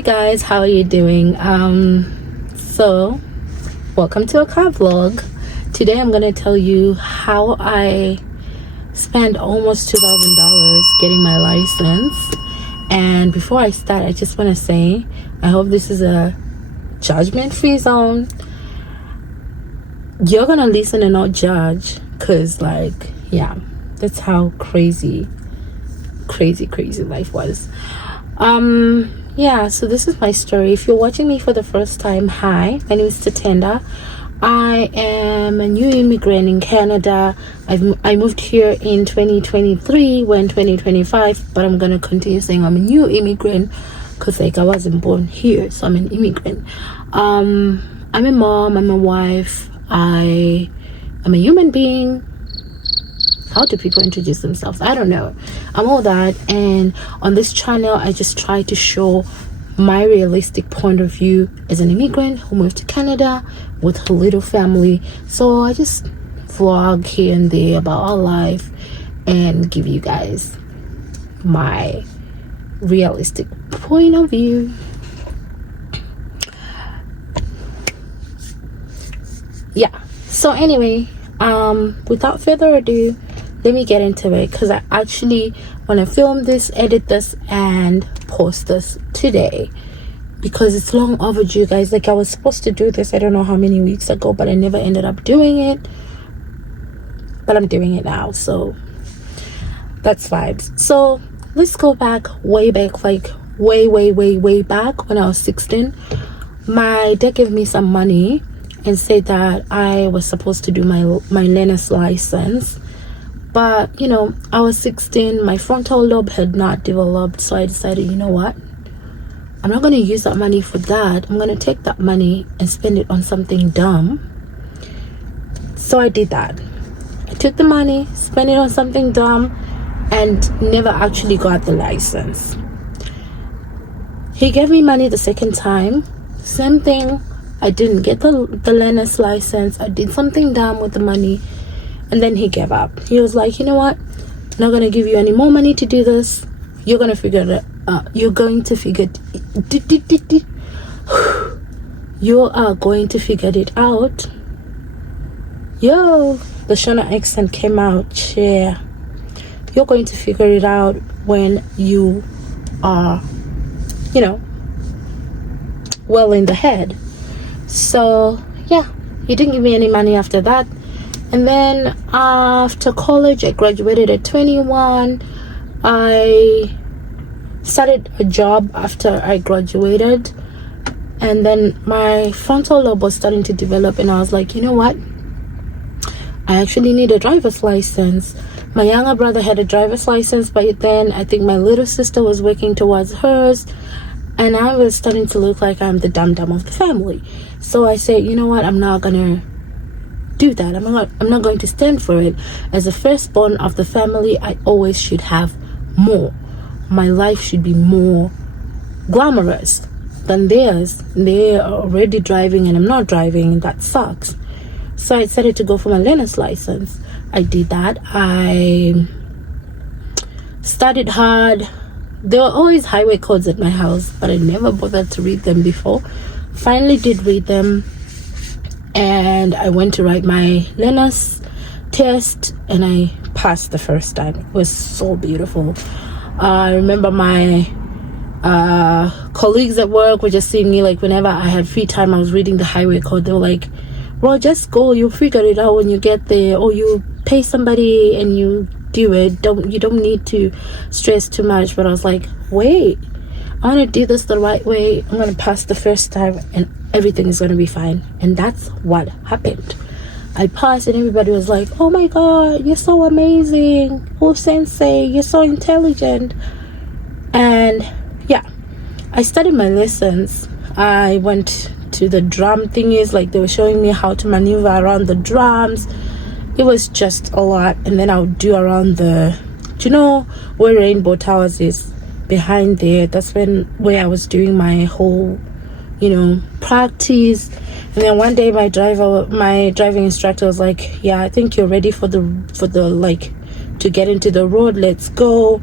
Hey guys, how are you doing? So welcome to a car vlog. Today I'm gonna tell you how I spent almost $2,000 getting my license. And before I start, I just want to say I hope this is a judgment-free zone. You're gonna listen and not judge, because that's how crazy life was. So this is my story. If you're watching me for the first time, hi, my name is Tatenda. I am a new immigrant in Canada. I moved here in 2023. We're in 2025, but I'm gonna continue saying I'm a new immigrant because I wasn't born here, so I'm an immigrant. I'm a mom, I'm a wife, I am a human being. How do people introduce themselves? I don't know. I'm all that, and on this channel I just try to show my realistic point of view as an immigrant who moved to Canada with a little family. So I just vlog here and there about our life and give you guys my realistic point of view. So anyway, without further ado, let me get into it, because I actually want to film this, edit this, and post this today because it's long overdue, guys. Like, I was supposed to do this I don't know how many weeks ago, but I never ended up doing it. But I'm doing it now, so that's vibes. So let's go back, way back, like way back when I was 16. My dad gave me some money and said that I was supposed to do my learner's license. But I was 16, my frontal lobe had not developed, so I decided, you know what, I'm not going to use that money for that. I'm going to take that money and spend it on something dumb. So I did that. I took the money, spent it on something dumb, and never actually got the license. He gave me money the second time, same thing. I didn't get the learner's license. I did something dumb with the money, and then he gave up. He was like, you know what, I'm not gonna give you any more money to do this. You're gonna figure it out. You are going to figure it out. Yo, the Shona accent came out. Yeah, you're going to figure it out when you are well in the head. So yeah, he didn't give me any money after that. And then after college, I graduated at 21. I started a job after I graduated, and then my frontal lobe was starting to develop, and I was like, you know what, I actually need a driver's license. My younger brother had a driver's license by then. I think my little sister was working towards hers, and I was starting to look like I'm the dum-dum of the family. So I said, you know what, I'm not gonna do that. I'm not going to stand for it. As a firstborn of the family, I always should have more. My life should be more glamorous than theirs. They're already driving and I'm not driving, and that sucks. So I decided to go for my learner's license. I did that. I studied hard. There were always highway codes at my house, but I never bothered to read them before. Finally did read them, and I went to write my learner's test, and I passed the first time. It was so beautiful. I remember my colleagues at work were just seeing me, like, whenever I had free time, I was reading the highway code. They were like, well, just go, you'll figure it out when you get there, or you pay somebody and you do it. You don't need to stress too much. But I was like, wait, I want to do this the right way. I'm going to pass the first time and everything is going to be fine. And that's what happened. I passed, and everybody was like, oh my god, you're so amazing. Oh, sensei, you're so intelligent. And yeah, I studied my lessons. I went to the drum thingies, like they were showing me how to maneuver around the drums. It was just a lot. And then I would do around the, do you know where Rainbow Towers is? Behind there, that's where I was doing my whole practice. And then one day my driving instructor was like, yeah, I think you're ready for the like to get into the road, let's go.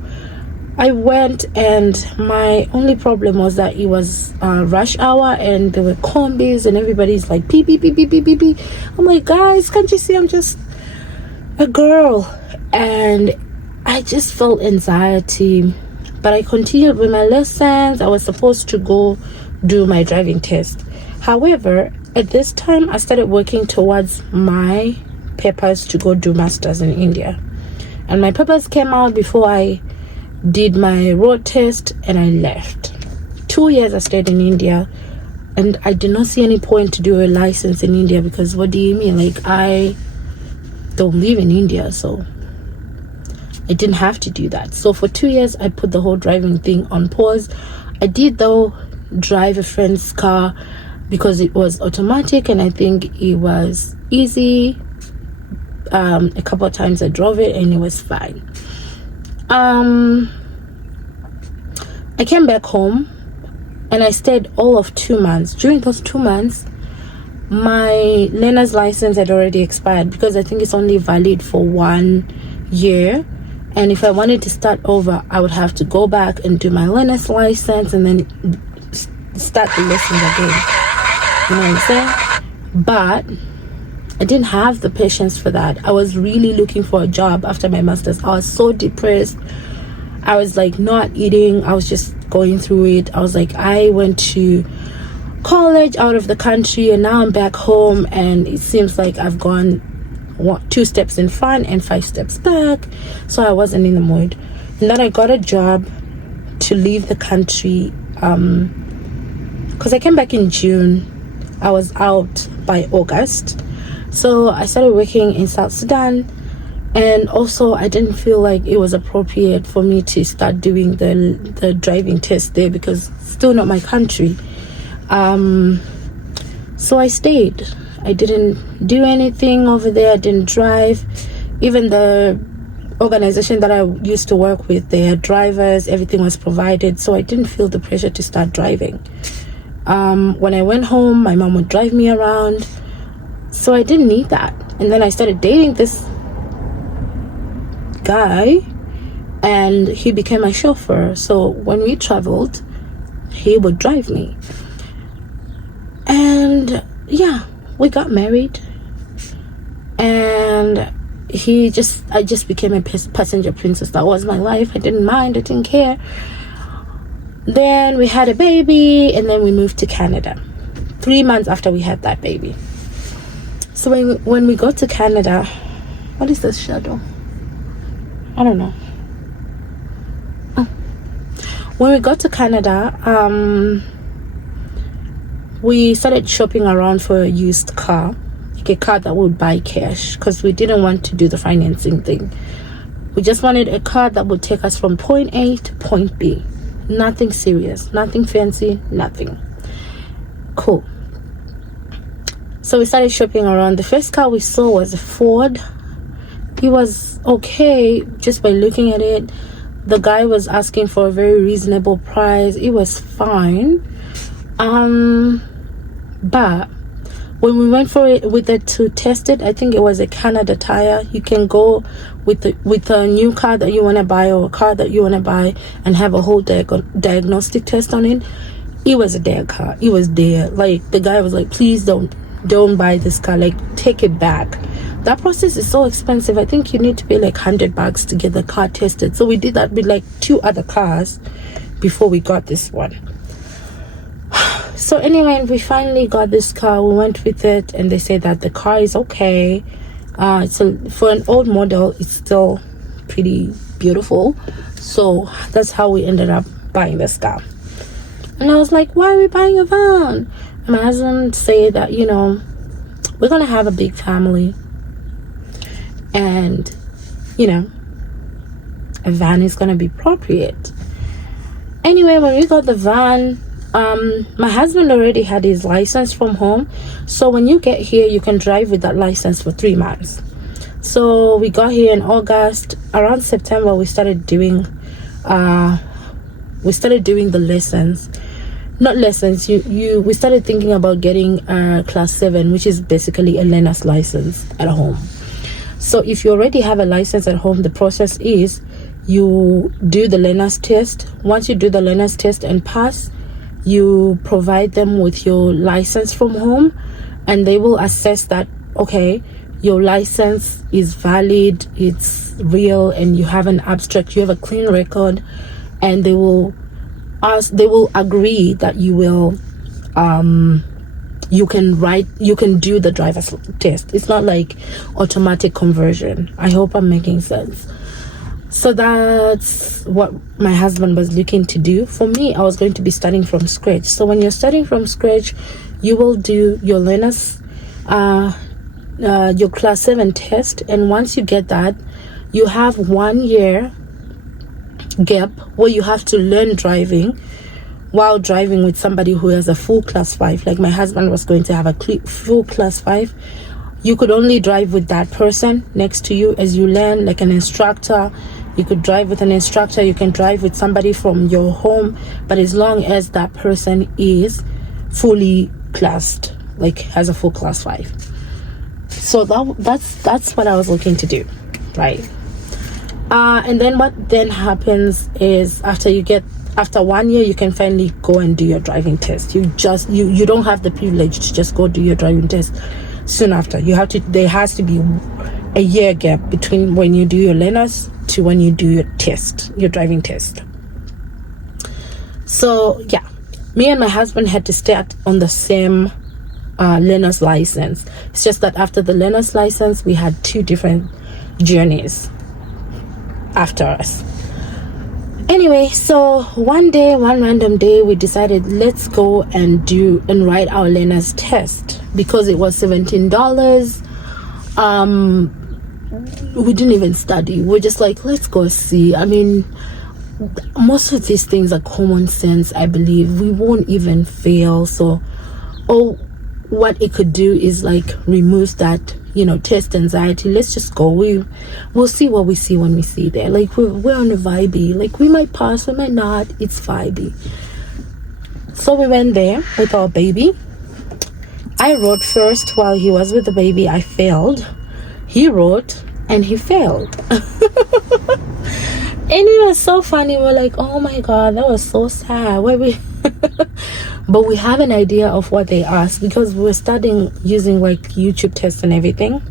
I went, and my only problem was that it was rush hour, and there were combis, and everybody's like beep beep beep beep beep beep beep. I'm like, guys, can't you see I'm just a girl? And I just felt anxiety, but I continued with my lessons. I was supposed to go do my driving test. However, at this time, I started working towards my papers to go do masters in India, and my papers came out before I did my road test, and I left. 2 years I stayed in India, and I did not see any point to do a license in India, because what do you mean? Like, I don't live in India, so I didn't have to do that. So for 2 years I put the whole driving thing on pause. I did though drive a friend's car because it was automatic, and I think it was easy. A couple of times I drove it and it was fine. I came back home and I stayed all of 2 months. During those 2 months, my learner's license had already expired, because I think it's only valid for 1 year, and if I wanted to start over, I would have to go back and do my learner's license and then start the lessons again. You know what I'm saying? But I didn't have the patience for that. I was really looking for a job after my master's. I was so depressed. I was like not eating. I was just going through it. I was like, I went to college out of the country, and now I'm back home, and it seems like I've gone 2 steps in front and 5 steps back. So I wasn't in the mood. And then I got a job to leave the country, because I came back in June. I was out by August. So I started working in South Sudan, and also I didn't feel like it was appropriate for me to start doing the driving test there, because it's still not my country. So I stayed. I didn't do anything over there. I didn't drive. Even the organization that I used to work with, they had drivers, everything was provided, so I didn't feel the pressure to start driving. When I went home, my mom would drive me around, so I didn't need that. And then I started dating this guy, and he became my chauffeur. So when we traveled, he would drive me. And yeah, we got married, and I just became a passenger princess. That was my life. I didn't mind. I didn't care. Then we had a baby, and then we moved to Canada 3 months after we had that baby. So when we got to Canada, what is this shadow? I don't know. Oh. When we got to Canada, we started shopping around for a used car, like a car that would buy cash, because we didn't want to do the financing thing. We just wanted a car that would take us from point A to point B. Nothing serious, nothing fancy, nothing. Cool. So we started shopping around. The first car we saw was a Ford. It was okay just by looking at it. The guy was asking for a very reasonable price. It was fine. But when we went for it with it to test it, I think it was a Canada Tire. You can go with a new car that you want to buy, or a car that you want to buy, and have a whole diagnostic test on it. It was a dead car. It was dead. Like, the guy was like, please don't buy this car, like, take it back. That process is so expensive. I think you need to pay like $100 to get the car tested. So we did that with like 2 other cars before we got this one. So anyway, we finally got this car. We went with it, and they said that the car is okay. For an old model, it's still pretty beautiful. So that's how we ended up buying this car. And I was like, why are we buying a van? And my husband said that, we're gonna have a big family, and a van is gonna be appropriate. Anyway, when we got the van, my husband already had his license from home, so when you get here, you can drive with that license for 3 months. So we got here in August. Around September, we started doing the lessons. Not lessons. We started thinking about getting class 7, which is basically a learner's license at home. So if you already have a license at home, the process is you do the learner's test. Once you do the learner's test and pass, you provide them with your license from home, and they will assess that, okay, your license is valid, it's real, and you have an abstract, you have a clean record, and they will agree that you will you can do the driver's test. It's not like automatic conversion. I hope I'm making sense. So that's what my husband was looking to do. For me, I was going to be starting from scratch. So when you're starting from scratch, you will do your learner's your class 7 test, and once you get that, you have 1 year gap where you have to learn driving while driving with somebody who has a full class 5. Like my husband was going to have a full class 5. You could only drive with that person next to you as you learn, like an instructor. You could drive with an instructor, you can drive with somebody from your home, but as long as that person is fully classed, like has a full class 5. So that's what I was looking to do, right? And then what then happens is after 1 year, you can finally go and do your driving test. You don't have the privilege to just go do your driving test soon after. There has to be a year gap between when you do your learners to when you do your driving test. So yeah, me and my husband had to start on the same learner's license. It's just that after the learner's license, we had 2 different journeys after us. Anyway, so one random day, we decided let's go and write our learner's test because it was $17. We didn't even study. We're just like, let's go see. I mean, most of these things are common sense, I believe. We won't even fail. So, what it could do is like remove that, test anxiety. Let's just go. We'll see what we see when we see there. Like we're on a vibey. Like we might pass, we might not. It's vibey. So we went there with our baby. I wrote first while he was with the baby. I failed. He wrote and he failed. And it was so funny. We're like, oh my god, that was so sad. But we have an idea of what they asked because we're studying using like YouTube tests and everything.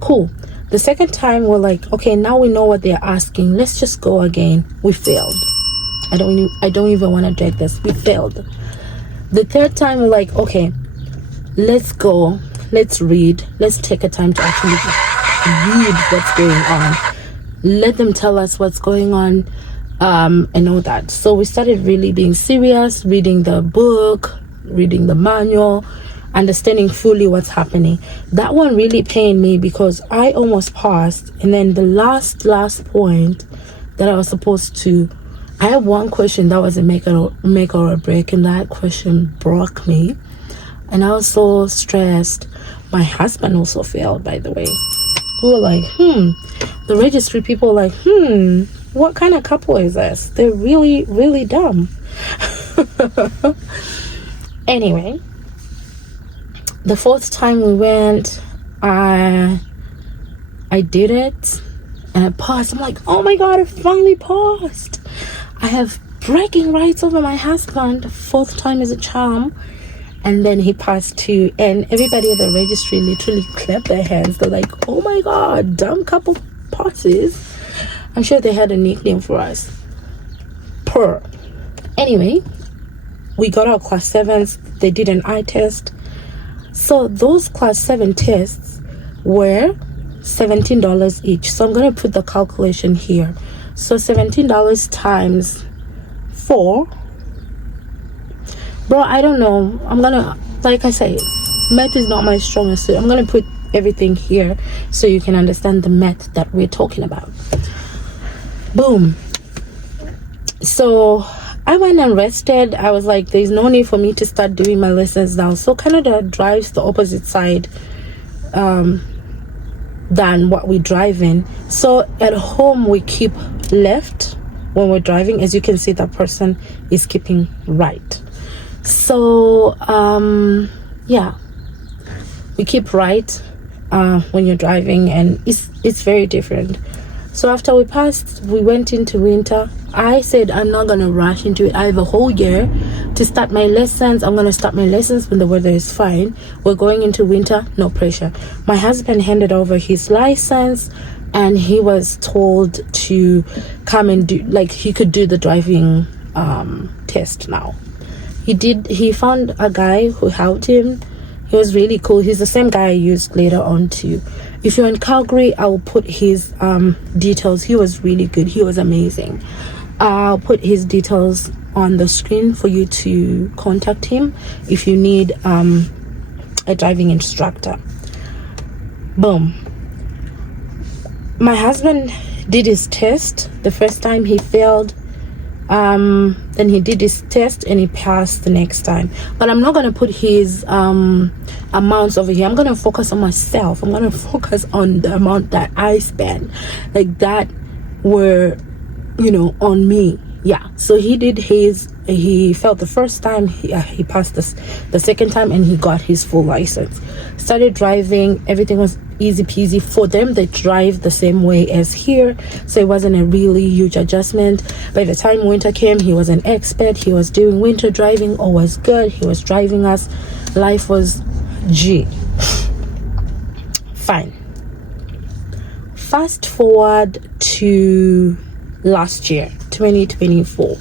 Cool. The second time we're like, okay, now we know what they're asking. Let's just go again. We failed. I don't even want to drag this. We failed. The third time we're like, okay, let's go. Let's read. Let's take a time to actually read what's going on. Let them tell us what's going on. And all that. So we started really being serious, reading the book, reading the manual, understanding fully what's happening. That one really pained me because I almost passed, and then the last point that I was supposed to, I had one question that was a make or a break, and that question broke me, and I was so stressed. My husband also failed, by the way. We were like, the registry people were like, what kind of couple is this? They're really, really dumb. Anyway, the 4th time we went, I did it and I passed. I'm like, oh my god, I finally passed. I have bragging rights over my husband. 4th time is a charm. And then he passed too, and everybody at the registry literally clapped their hands. They're like, oh my god, dumb couple passes. I'm sure they had a nickname for us. Anyway, we got our class 7s. They did an eye test. So those class 7 tests were $17 each. So I'm going to put the calculation here. So $17 times 4. Bro, I don't know. I'm going to, like I say, math is not my strongest suit. I'm going to put everything here so you can understand the math that we're talking about. Boom. So I went and rested. I was like, there's no need for me to start doing my lessons now. So Canada drives the opposite side than what we drive in. So at home we keep left when we're driving. As you can see, that person is keeping right. So yeah, we keep right when you're driving, and it's very different. So after we passed, we went into winter. I said I'm not gonna rush into it. I have a whole year to start my lessons. I'm gonna start my lessons when the weather is fine. We're going into winter, no pressure. My husband handed over his license, and he was told to come and do, like, he could do the driving test now. He found a guy who helped him. He was really cool. He's the same guy I used later on too. If you're in Calgary, I'll put his details. He was really good. He was amazing. I'll put his details on the screen for you to contact him if you need a driving instructor. Boom. My husband did his test. The first time he failed. Then he did his test and he passed the next time. But I'm not going to put his amounts over here. I'm going to focus on myself. I'm going to focus on the amount that I spent, like that were, you know, on me. Yeah, so he did his, he failed the first time, he passed the second time, and he got his full license. Started driving, everything was easy peasy. For them, they drive the same way as here, so it wasn't a really huge adjustment. By the time winter came, he was an expert. He was doing winter driving, all was good. He was driving us. Life was G. Fine. Fast forward to last year, 2024.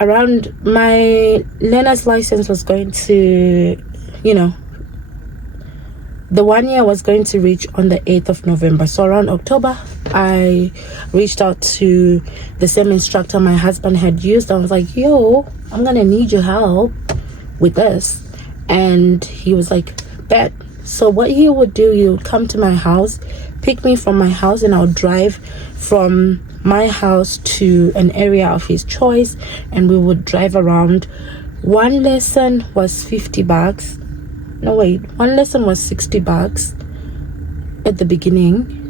Around my learner's license was going to, you know, the 1 year was going to reach on the 8th of November. So around October, I reached out to the same instructor my husband had used. I was like, yo, I'm gonna need your help with this. And he was like, bet. So what he would do, he would come to my house, pick me from my house, and I would drive from my house to an area of his choice, and we would drive around. One lesson was $50. No, wait, one lesson was $60 at the beginning.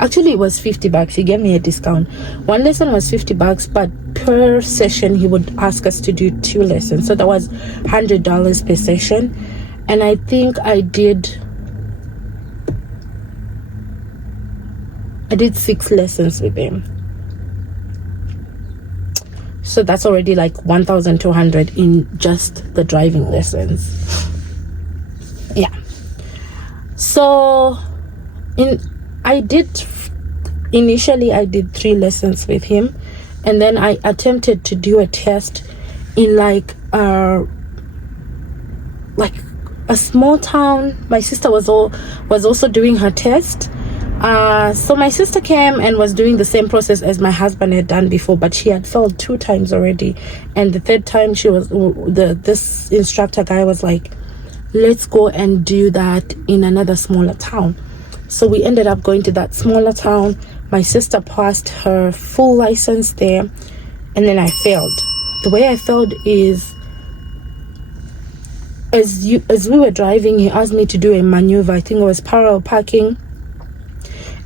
Actually, it was $50. He gave me a discount. One lesson was $50, but per session he would ask us to do 2 lessons, so that was $100 per session. And I think I did 6 lessons with him. So that's already like $1,200 in just the driving lessons. Yeah. So initially I did 3 lessons with him, and then I attempted to do a test in like a small town. My sister was also doing her test. So my sister came and was doing the same process as my husband had done before, but she had failed 2 times already, and the third time this instructor guy was like, let's go and do that in another smaller town. So we ended up going to that smaller town. My sister passed her full license there, and then I failed. The way I failed is, as we were driving, he asked me to do a maneuver. I think it was parallel parking,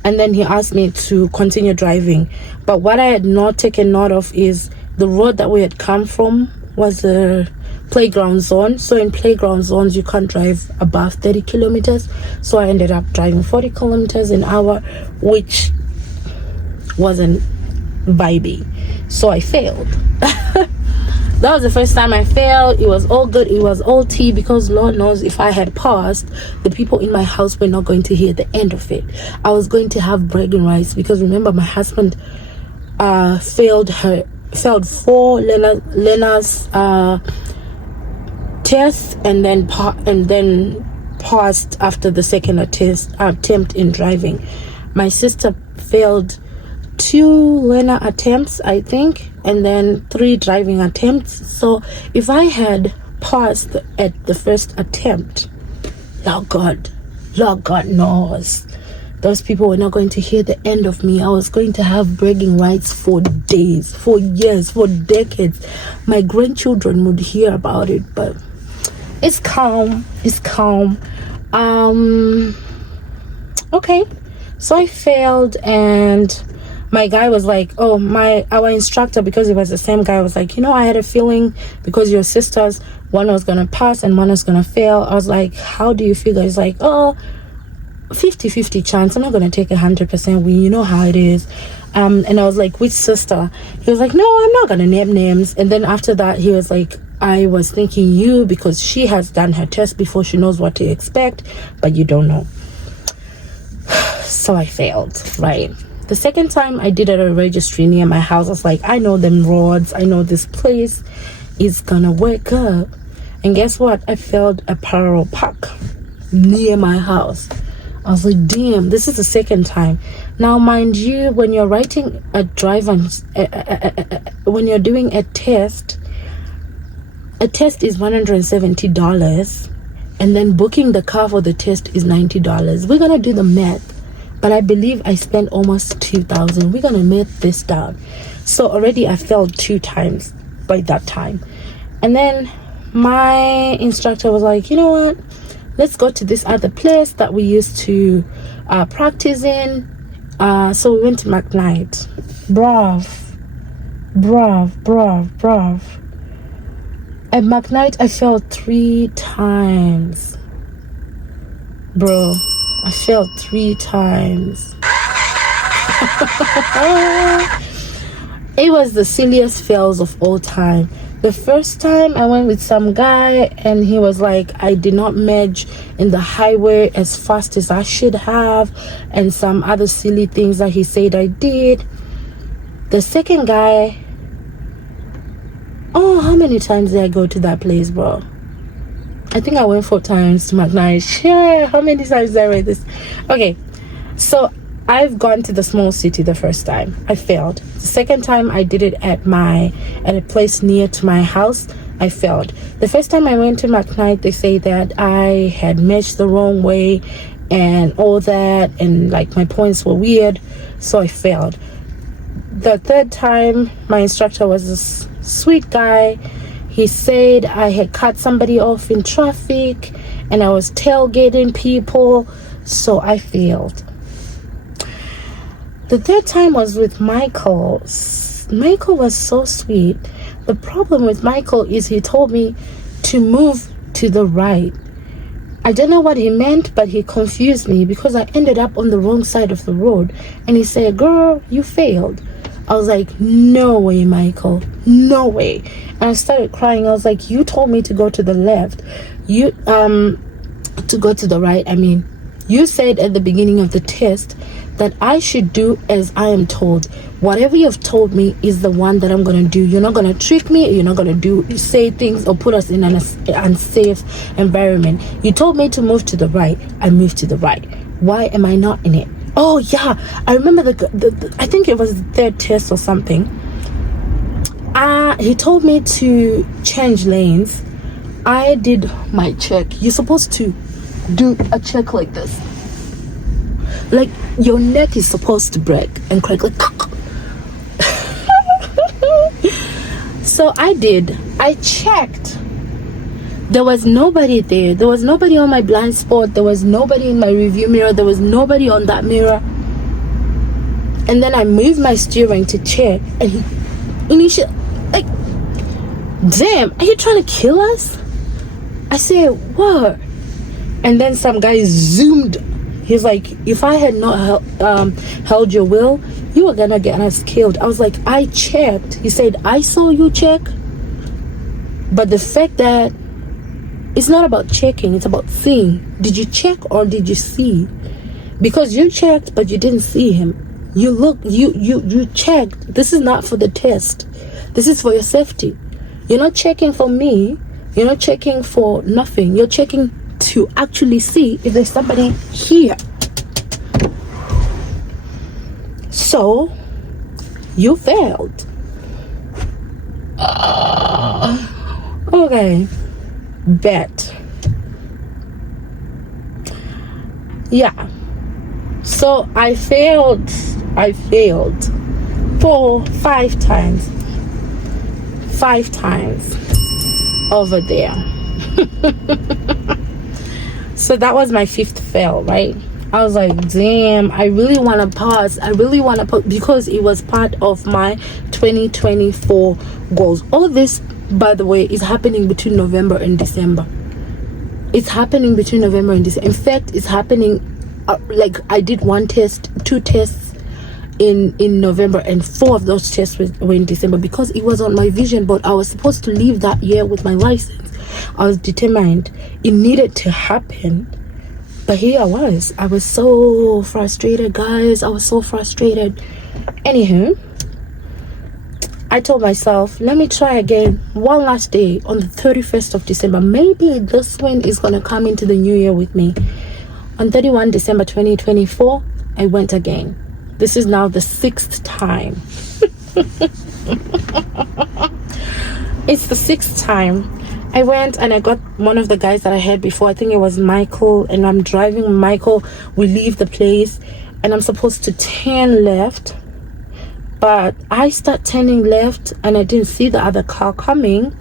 and then he asked me to continue driving. But what I had not taken note of is the road that we had come from was a playground zone. So in playground zones, you can't drive above 30 kilometers. So I ended up driving 40 kilometers an hour, which wasn't vibey. So I failed. That was the first time I failed. It was all good. It was all tea, because Lord knows if I had passed, the people in my house were not going to hear the end of it. I was going to have bragging rights, because remember, my husband failed 4 learners tests, and then passed after the second attempt in driving. My sister failed 2 learner attempts, I think, and then 3 driving attempts. So if I had passed at the first attempt, Lord God knows, those people were not going to hear the end of me. I was going to have bragging rights for days, for years, for decades. My grandchildren would hear about it, but it's calm. Okay, so I failed, and my guy was like, our instructor, because it was the same guy, was like, I had a feeling, because your sisters, one was gonna pass and one was gonna fail. I was like, how do you feel? He's like, 50-50 chance. I'm not gonna take 100% win, you know how it is. And I was like, which sister? He was like, no, I'm not gonna name names. And then after that, he was like, I was thinking you, because she has done her test before, she knows what to expect, but you don't know. So I failed, right? The second time I did at a registry near my house, I was like, I know them roads, I know this place is gonna work up. And guess what? I failed a parallel park near my house. I was like, damn, this is the second time. Now, mind you, when you're writing a when you're doing a test is $170, and then booking the car for the test is $90. We're gonna do the math, but I believe I spent almost $2,000. We're gonna math this down. So already I failed 2 times by that time. And then my instructor was like, you know what, let's go to this other place that we used to practice in. So we went to McKnight. Brav. At McKnight, I failed 3 times. Bro, I failed 3 times. It was the silliest fails of all time. The first time I went with some guy, and he was like, I did not merge in the highway as fast as I should have, and some other silly things that he said I did. The second guy, oh, how many times did I go to that place, bro? I think I went 4 times to McKnight. Sure, how many times did I read this? Okay, so I've gone to the small city the first time. I failed. The second time I did it at a place near to my house. I failed. The first time I went to McKnight, they say that I had matched the wrong way and all that, and like my points were weird, so I failed. The third time, my instructor was this sweet guy. He said I had cut somebody off in traffic and I was tailgating people, so I failed. The third time was with Michael. Michael was so sweet. The problem with Michael is he told me to move to the right. I don't know what he meant, but he confused me because I ended up on the wrong side of the road. And he said, girl, you failed. I was like, no way, Michael. No way. And I started crying. I was like, you told me to go to the left. To go to the right, I mean. You said at the beginning of the test that I should do as I am told. Whatever you've told me is the one that I'm going to do. You're not going to trick me. You're not going to say things or put us in an unsafe environment. You told me to move to the right. I moved to the right. Why am I not in it? Oh, yeah. I remember I think it was the third test or something. He told me to change lanes. I did my check. You're supposed to do a check like this. Like your neck is supposed to break and crack like. So I did. I checked. There was nobody there. There was nobody on my blind spot. There was nobody in my review mirror. There was nobody on that mirror. And then I moved my steering to check, and he initially, like, damn, are you trying to kill us? I said, what? And then some guy zoomed. He's like, if I had not held your will, you were gonna get us killed. I was like, I checked. He said, I saw you check. But the fact that it's not about checking, it's about seeing. Did you check or did you see? Because you checked, but you didn't see him. You checked. This is not for the test. This is for your safety. You're not checking for me. You're not checking for nothing. You're checking to actually see if there's somebody here. So you failed. Okay, bet. Yeah, so I failed for 5 times over there. So that was my 5th fail, right? I was like, damn, I really want to pause. I really want to put, because it was part of my 2024 goals. All this, by the way, is happening between November and December. It's happening between November and December. In fact, it's happening like I did one test, two tests in November, and 4 of those tests were in December, because it was on my vision board. I was supposed to leave that year with my license. I was determined. It needed to happen. But here I was so frustrated, guys. I was so frustrated. Anywho, I told myself, let me try again one last day on the 31st of December. Maybe this one is gonna come into the new year with me. On 31 December 2024, I went again. This is now the 6th time. It's the 6th time. I went and I got one of the guys that I had before. I think it was Michael, and I'm driving Michael. We leave the place and I'm supposed to turn left, but I start turning left and I didn't see the other car coming.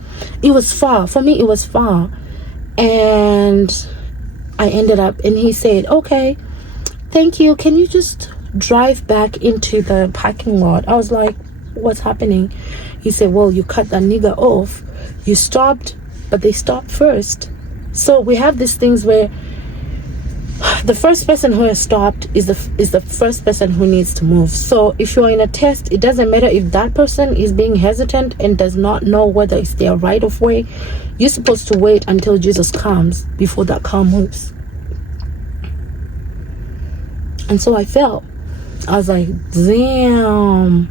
It was far. For me, it was far. And I ended up, and he said, okay, thank you. Can you just drive back into the parking lot? I was like, what's happening? He said, well, you cut that nigger off. You stopped, but they stopped first. So we have these things where the first person who has stopped is the first person who needs to move. So if you're in a test, it doesn't matter if that person is being hesitant and does not know whether it's their right of way. You're supposed to wait until Jesus comes before that car moves. And so I felt, I was like, damn.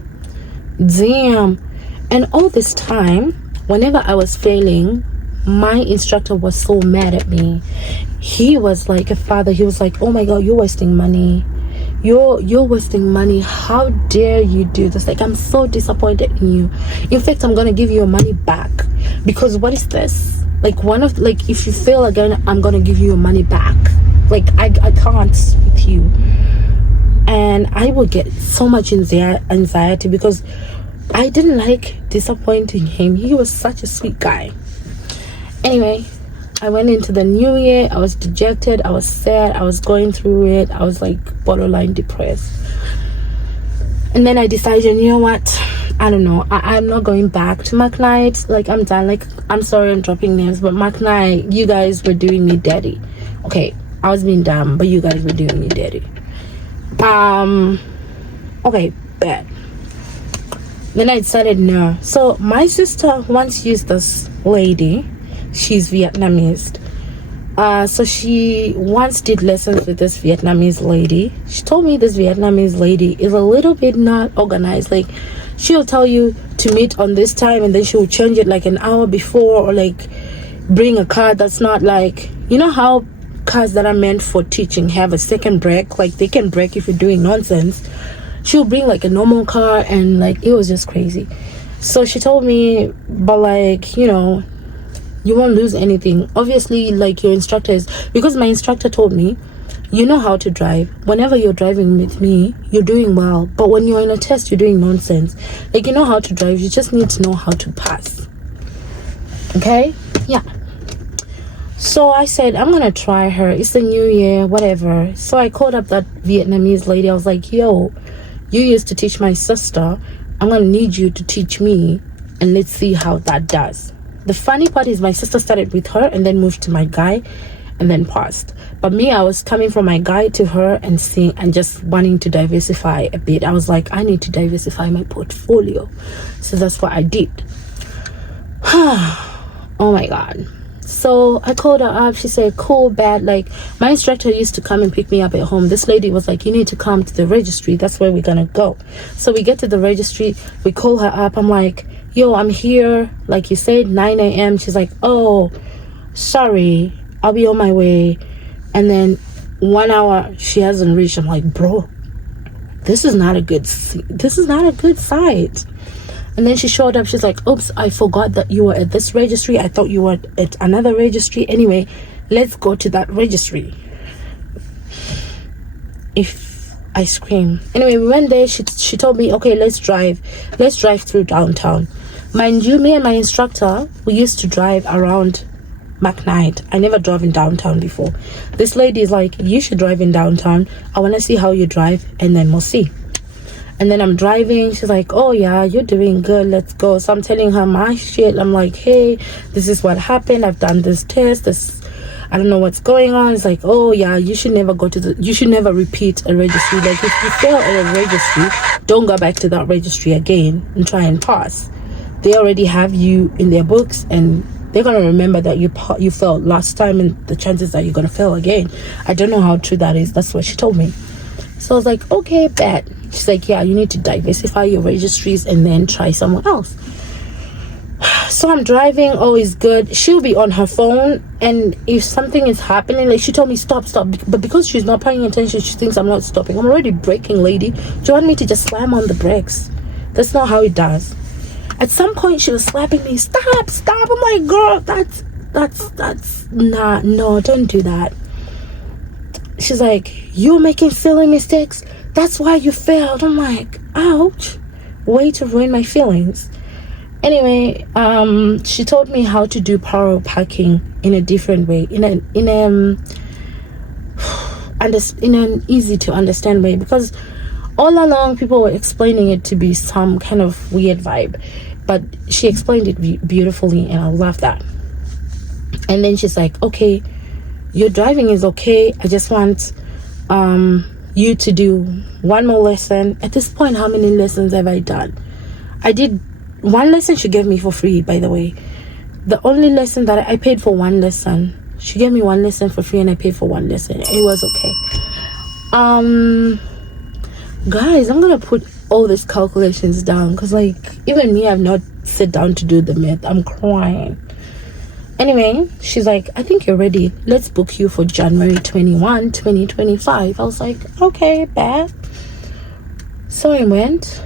And all this time, whenever I was failing, my instructor was so mad at me. He was like a father. He was like, oh my God, you're wasting money. You're wasting money. How dare you do this? Like, I'm so disappointed in you. In fact, I'm gonna give you your money back, because what is this? Like, if you fail again, I'm gonna give you your money back. Like, I can't with you. And I would get so much anxiety because I didn't like disappointing him. He was such a sweet guy. Anyway, I went into the new year. I was dejected. I was sad. I was going through it. I was like borderline depressed. And then I decided, you know what? I don't know. I'm not going back to McKnight. Like, I'm done. Like, I'm sorry I'm dropping names, but McKnight, you guys were doing me dirty. Okay, I was being dumb, but you guys were doing me dirty. Okay, bad. Then I decided no. So my sister once used this lady. She's Vietnamese. So she once did lessons with this Vietnamese lady. She told me this Vietnamese lady is a little bit not organized. Like, she'll tell you to meet on this time, and then she will change it like an hour before, or like bring a car that's not like, you know how cars that are meant for teaching have a second brake, like they can brake if you're doing nonsense. She'll bring like a normal car, and like it was just crazy. So she told me, but like, you know, you won't lose anything. Obviously, like, your instructors, because my instructor told me, you know how to drive. Whenever you're driving with me, you're doing well, but when you're in a test, you're doing nonsense. Like, you know how to drive, you just need to know how to pass. Okay? Yeah. So I said, I'm gonna try her. It's the new year, whatever. So I called up that Vietnamese lady. I was like, yo, you used to teach my sister. I'm gonna need you to teach me, and let's see how that does. The funny part is my sister started with her and then moved to my guy and then passed. But me, I was coming from my guy to her and seeing and just wanting to diversify a bit. I was like, I need to diversify my portfolio. So that's what I did. Oh my God. So I called her up. She said, cool, bad. Like, my instructor used to come and pick me up at home. This lady was like, you need to come to the registry. That's where we're gonna go. So we get to the registry. We call her up. I'm like, yo, I'm here, like you said, 9 a.m. She's like, oh, sorry, I'll be on my way. And then 1 hour, she hasn't reached. I'm like, bro, this is not a good sight. And then she showed up. She's like, oops, I forgot that you were at this registry. I thought you were at another registry. Anyway, let's go to that registry. If I scream. Anyway, we went there. She told me, okay, let's drive through downtown. Mind you, me and my instructor, we used to drive around McKnight. I never drove in downtown before. This lady is like, you should drive in downtown. I want to see how you drive, and then we'll see. And then I'm driving. She's like, oh yeah, you're doing good, let's go. So I'm telling her my shit. I'm like, hey, this is what happened. I've done this test. I don't know what's going on. It's like, oh yeah, you should never repeat a registry. Like if you fail at a registry, don't go back to that registry again and try and pass. They already have you in their books, and they're gonna remember that you failed last time, and the chances that you're gonna fail again. I don't know how true that is. That's what she told me. So I was like, okay, bet. She's like, yeah, you need to diversify your registries and then try someone else. So I'm driving, all is good. She'll be on her phone, and if something is happening, like she told me stop, but because she's not paying attention, she thinks I'm not stopping. I'm already braking, lady. Do you want me to just slam on the brakes? That's not how it does. At some point she was slapping me, stop. I'm like, girl, that's not, no, don't do that. She's like, you're making silly mistakes, that's why you failed. I'm like, ouch, way to ruin my feelings. Anyway, she told me how to do parallel parking in a different way, in an easy to understand way, because all along people were explaining it to be some kind of weird vibe, but she explained it beautifully, and I love that. And then she's like, okay, your driving is okay, I just want you to do one more lesson. At this point, how many lessons have I done? I did one lesson. She gave me for free, by the way. The only lesson that I paid for, one lesson. She gave me one lesson for free, and I paid for one lesson. It was okay. Guys, I'm gonna put all these calculations down, because like even me, I've not sat down to do the math. I'm crying. Anyway, she's like, I think you're ready, let's book you for January 21, 2025. I was like, okay, bet. So I went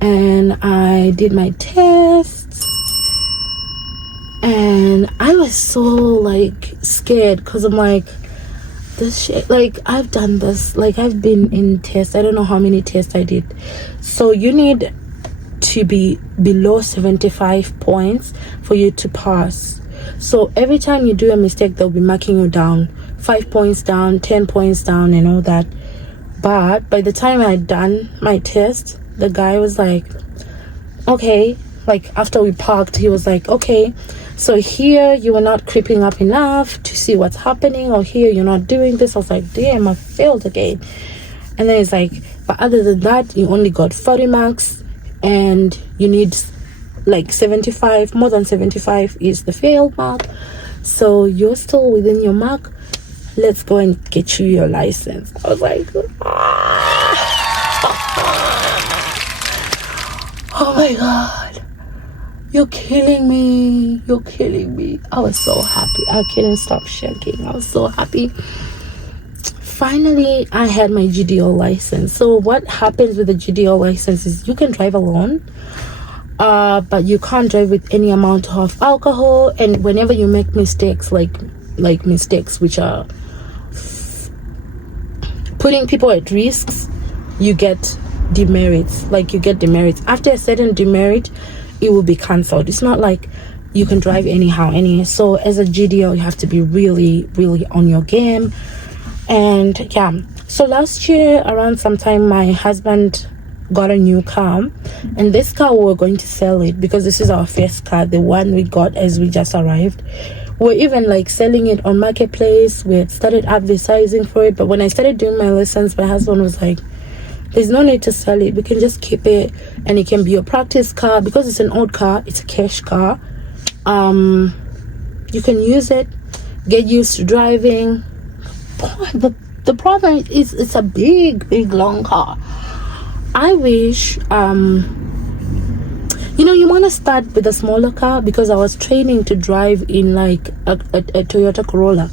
and I did my tests, and I was so like scared, because I'm like, this shit, like I've done this, like I've been in tests, I don't know how many tests I did. So you need to be below 75 points for you to pass. So every time you do a mistake, they'll be marking you down, 5 points down, 10 points down, and all that. But by the time I'd done my test, the guy was like, okay, like after we parked, he was like, okay, so here you were not creeping up enough to see what's happening, or here you're not doing this. I was like, damn, I failed again. And then it's like, but other than that, you only got 40 marks, and you need like 75. More than 75 is the fail mark, so you're still within your mark. Let's go and get you your license. I was like, oh my god, you're killing me. I was so happy. I couldn't stop shaking. I was so happy. Finally, I had my GDL license. So what happens with the GDL license is you can drive alone, but you can't drive with any amount of alcohol. And whenever you make mistakes, like mistakes which are putting people at risks, you get demerits. Like you get demerits. After a certain demerit, it will be cancelled. It's not like you can drive anyhow. So as a GDL, you have to be really, really on your game. And yeah, so last year around sometime, my husband got a new car, and this car we were going to sell it, because this is our first car, the one we got as we just arrived. We're even like selling it on Marketplace. We had started advertising for it, but when I started doing my lessons, my husband was like, there's no need to sell it, we can just keep it, and it can be your practice car, because it's an old car, it's a cash car. You can use it, get used to driving. The problem is it's a big long car. I wish you want to start with a smaller car, because I was training to drive in like a Toyota Corolla.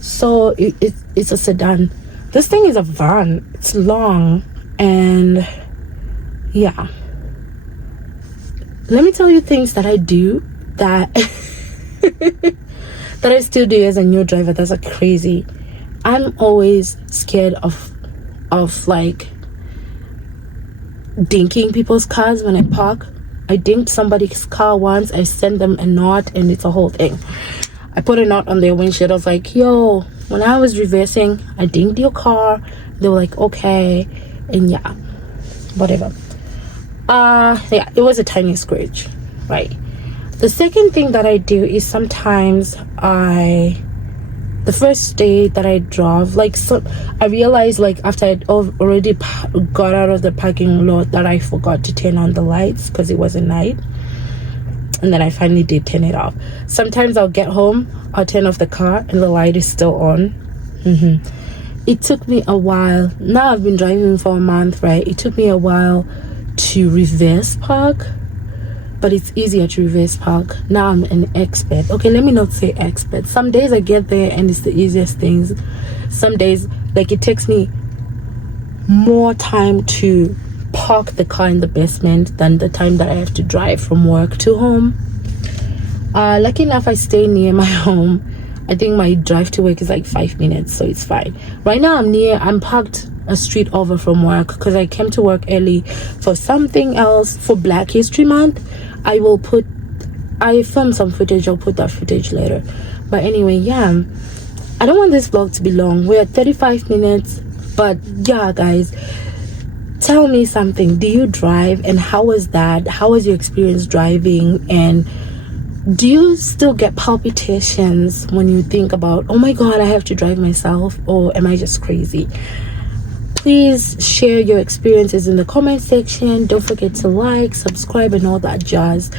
So it's a sedan. This thing is a van. It's long, and yeah, let me tell you things that I do that that I still do as a new driver. That's a crazy. I'm always scared of like dinking people's cars when I park. I dinked somebody's car once. I sent them a knot, and it's a whole thing. I put a knot on their windshield. I was like, yo, when I was reversing, I dinked your car. They were like, okay. And yeah, whatever. Yeah, it was a tiny scratch, right? The second thing that I do is sometimes I the first day that I drove, like, so I realized, like, after I'd already got out of the parking lot, that I forgot to turn on the lights because it was a night. And then I finally did turn it off. Sometimes I'll get home, I'll turn off the car and the light is still on. It took me a while. Now I've been driving for a month, right? It took me a while to reverse park, but it's easier to reverse park. Now I'm an expert. Okay, let me not say expert. Some days I get there and it's the easiest things. Some days, like, it takes me more time to park the car in the basement than the time that I have to drive from work to home. Lucky enough, I stay near my home. I think my drive to work is like 5 minutes, so it's fine. Right now I'm parked a street over from work because I came to work early for something else. For Black History Month, I filmed some footage. I'll put that footage later. But anyway, yeah, I don't want this vlog to be long. We're at 35 minutes, but yeah, guys, tell me something. Do you drive, and how was that? How was your experience driving? And do you still get palpitations when you think about, oh my god, I have to drive myself, or am I just crazy? Please share your experiences in the comment section. Don't forget to like, subscribe, and all that jazz.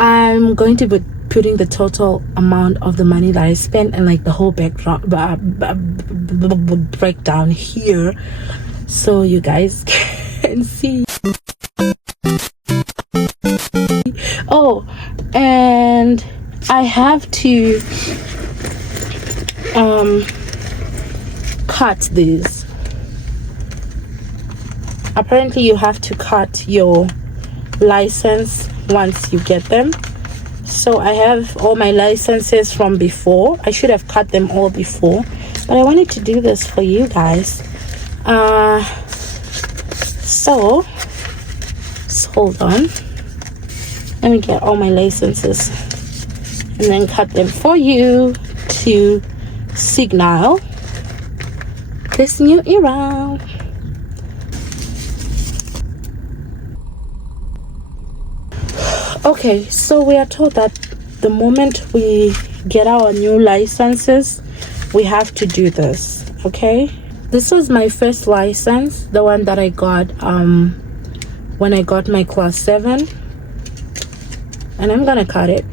I'm going to be putting the total amount of the money that I spent and like the whole breakdown here, so you guys can see. Oh, and I have to cut these. Apparently you have to cut your license once you get them. So I have all my licenses from before. I should have cut them all before, but I wanted to do this for you guys. So hold on, let me get all my licenses and then cut them for you to signal this new era. Okay, so we are told that the moment we get our new licenses, we have to do this. Okay, this was my first license, the one that I got when I got my class 7, and I'm gonna cut it.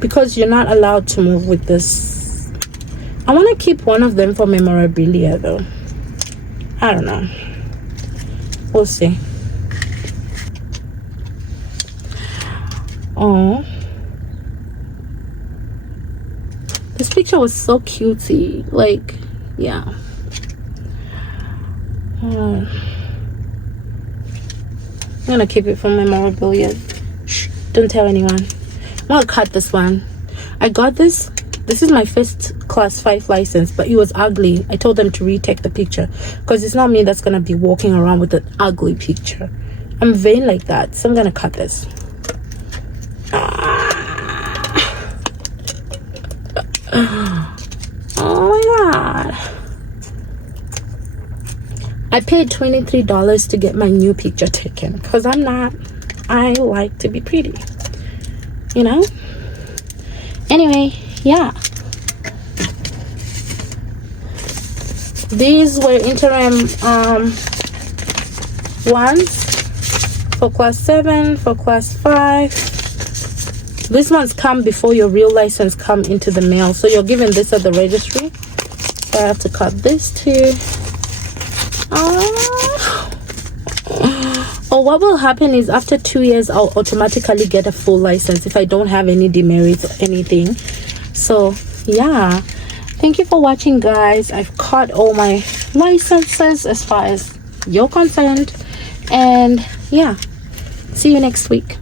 Because you're not allowed to move with this. I want to keep one of them for memorabilia though. I don't know, we'll see. Oh, this picture was so cutesy. Like, yeah. I'm gonna keep it for memorabilia. Shh, don't tell anyone. I'm gonna cut this one. I got this. This is my first class 5 license, but it was ugly. I told them to retake the picture because it's not me that's gonna be walking around with an ugly picture. I'm vain like that, so I'm gonna cut this. Oh my god, I paid $23 to get my new picture taken because I like to be pretty, you know. Anyway, yeah, these were interim ones for class 7, for class 5. These ones come before your real license come into the mail, so you're given this at the registry. So I have to cut this too. Or what will happen is after 2 years I'll automatically get a full license if I don't have any demerits or anything. So yeah, thank you for watching, guys. I've cut all my licenses as far as you're concerned, and yeah, see you next week.